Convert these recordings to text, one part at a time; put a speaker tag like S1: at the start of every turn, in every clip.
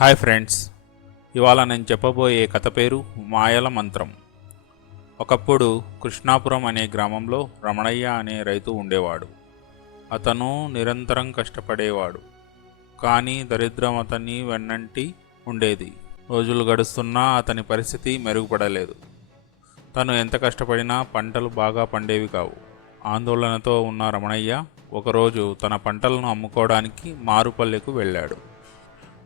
S1: Hi friends ఇవాళ నేను చెప్పబోయే కథ పేరు మాయల మంత్రం. ఒకప్పుడు కృష్ణాపురం అనే గ్రామంలో రమణయ్య అనే రైతు ఉండేవాడు. అతను నిరంతరం కష్టపడేవాడు. కానీ దరిద్రం అతన్ని వెన్నంటి ఉండేది. రోజులు గడుస్తున్నా అతని పరిస్థితి మెరుగుపడలేదు. తను ఎంత కష్టపడినా పంటలు బాగా పండేవి కావు. ఆందోళనతో ఉన్న రమణయ్య ఒకరోజు తన పంటలను అమ్ముకోవడానికి మారుపల్లెకు వెళ్ళాడు.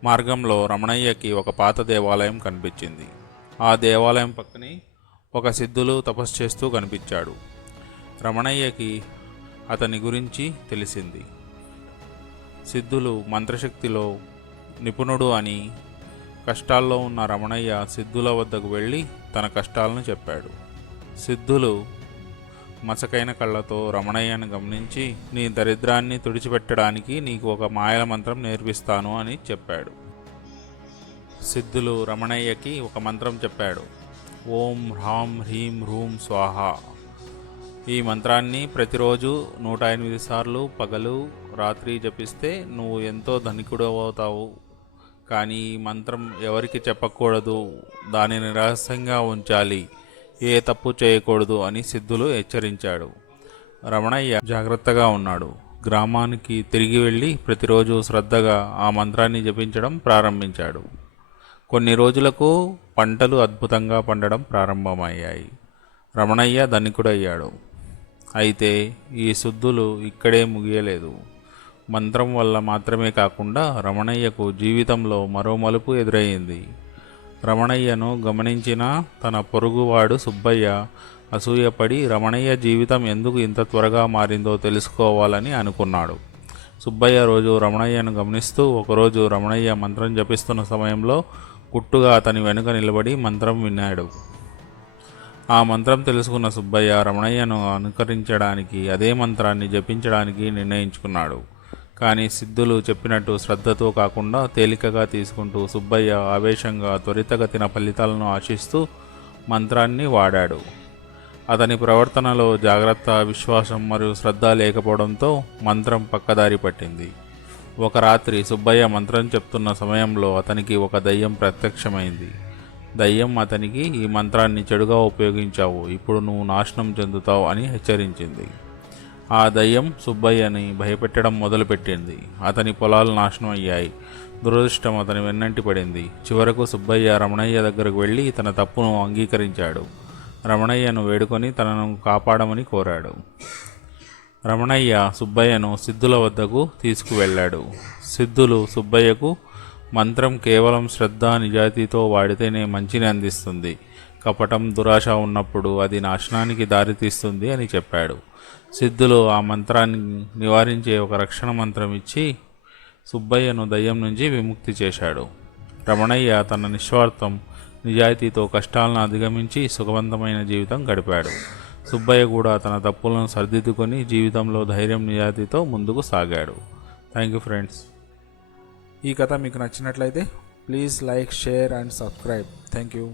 S1: మార్గంలో రమణయ్యకి ఒక పాత దేవాలయం కనిపించింది. ఆ దేవాలయం పక్కనే ఒక సిద్ధులు తపస్సు చేస్తూ కనిపించాడు. రమణయ్యకి అతని గురించి తెలిసింది. సిద్ధులు మంత్రశక్తిలో నిపుణుడు అని కష్టాల్లో ఉన్న రమణయ్య సిద్ధుల వద్దకు వెళ్ళి తన కష్టాలను చెప్పాడు. సిద్ధులు మసకైన కళ్ళతో రమణయ్యను గమనించి నీ దరిద్రాన్ని తుడిచిపెట్టడానికి నీకు ఒక మాయల మంత్రం నేర్పిస్తాను అని చెప్పాడు. సిద్ధులు రమణయ్యకి ఒక మంత్రం చెప్పాడు. ఓం హ్రాం హ్రీం హ్రూం స్వాహ ఈ మంత్రాన్ని ప్రతిరోజు నూట ఎనిమిది సార్లు పగలు రాత్రి జపిస్తే నువ్వు ఎంతో ధనికుడు అవుతావు కానీ ఈ మంత్రం ఎవరికి చెప్పకూడదు? దానిని రహస్యంగా ఉంచాలి. ఏ తప్పు చేయకూడదు అని సిద్ధులు హెచ్చరించాడు. రమణయ్య జాగ్రత్తగా ఉన్నాడు. గ్రామానికి తిరిగి వెళ్ళి ప్రతిరోజు శ్రద్ధగా ఆ మంత్రాన్ని జపించడం ప్రారంభించాడు. కొన్ని రోజులకు పంటలు అద్భుతంగా పండడం ప్రారంభమయ్యాయి. రమణయ్య ధనికుడయ్యాడు. అయితే ఈ శుద్ధులు ఇక్కడే ముగియలేదు. మంత్రం వల్ల మాత్రమే కాకుండా రమణయ్యకు జీవితంలో మరో మలుపు ఎదురయ్యింది రమణయ్యను గమనించిన తన పొరుగువాడు సుబ్బయ్య అసూయపడి రమణయ్య జీవితం ఎందుకు ఇంత త్వరగా మారిందో తెలుసుకోవాలని అనుకున్నాడు. సుబ్బయ్య రోజు రమణయ్యను గమనిస్తూ ఒకరోజు రమణయ్య మంత్రం జపిస్తున్న సమయంలో గుట్టుగా అతని వెనుక నిలబడి మంత్రం విన్నాడు. ఆ మంత్రం తెలుసుకున్న సుబ్బయ్య రమణయ్యను అనుకరించడానికి అదే మంత్రాన్ని జపించడానికి నిర్ణయించుకున్నాడు. కానీ సిద్ధులు చెప్పినట్టు శ్రద్ధతో కాకుండా తేలికగా తీసుకుంటూ సుబ్బయ్య ఆవేశంగా త్వరితగతిన ఫలితాలను ఆశిస్తూ మంత్రాన్ని వాడాడు. అతని ప్రవర్తనలో జాగ్రత్త విశ్వాసం మరియు శ్రద్ధ లేకపోవడంతో మంత్రం పక్కదారి పట్టింది. ఒక రాత్రి సుబ్బయ్య మంత్రం చెప్తున్న సమయంలో అతనికి ఒక దయ్యం ప్రత్యక్షమైంది. దయ్యం అతనికి ఈ మంత్రాన్ని చెడుగా ఉపయోగించావు ఇప్పుడు నువ్వు నాశనం చెందుతావు అని హెచ్చరించింది. ఆ దయ్యం సుబ్బయ్యని భయపెట్టడం మొదలుపెట్టింది. అతని పొలాలు నాశనం అయ్యాయి. దురదృష్టం అతని వెన్నంటి పడింది. చివరకు సుబ్బయ్య రమణయ్య దగ్గరకు వెళ్ళి తన తప్పును అంగీకరించాడు. రమణయ్యను వేడుకొని తనను కాపాడమని కోరాడు. రమణయ్య సుబ్బయ్యను సిద్ధుల వద్దకు తీసుకువెళ్ళాడు. సిద్ధులు సుబ్బయ్యకు మంత్రం కేవలం శ్రద్ధ నిజాయితీతో వాడితేనే మంచిని అందిస్తుంది. కపటం దురాశ ఉన్నప్పుడు అది నాశనానికి దారితీస్తుంది అని చెప్పాడు. సిద్ధులు ఆ మంత్రాన్ని నివారించే ఒక రక్షణ మంత్రం ఇచ్చి సుబ్బయ్యను దయ్యం నుంచి విముక్తి చేశాడు. రమణయ్య తన నిస్వార్థం నిజాయితీతో కష్టాలను అధిగమించి సుఖవంతమైన జీవితం గడిపాడు. సుబ్బయ్య కూడా తన తప్పులను సర్దిద్దుకొని జీవితంలో ధైర్యం నిజాయితీతో ముందుకు సాగాడు. Thank you friends. ఈ కథ మీకు నచ్చినట్లయితే please like share and subscribe. Thank you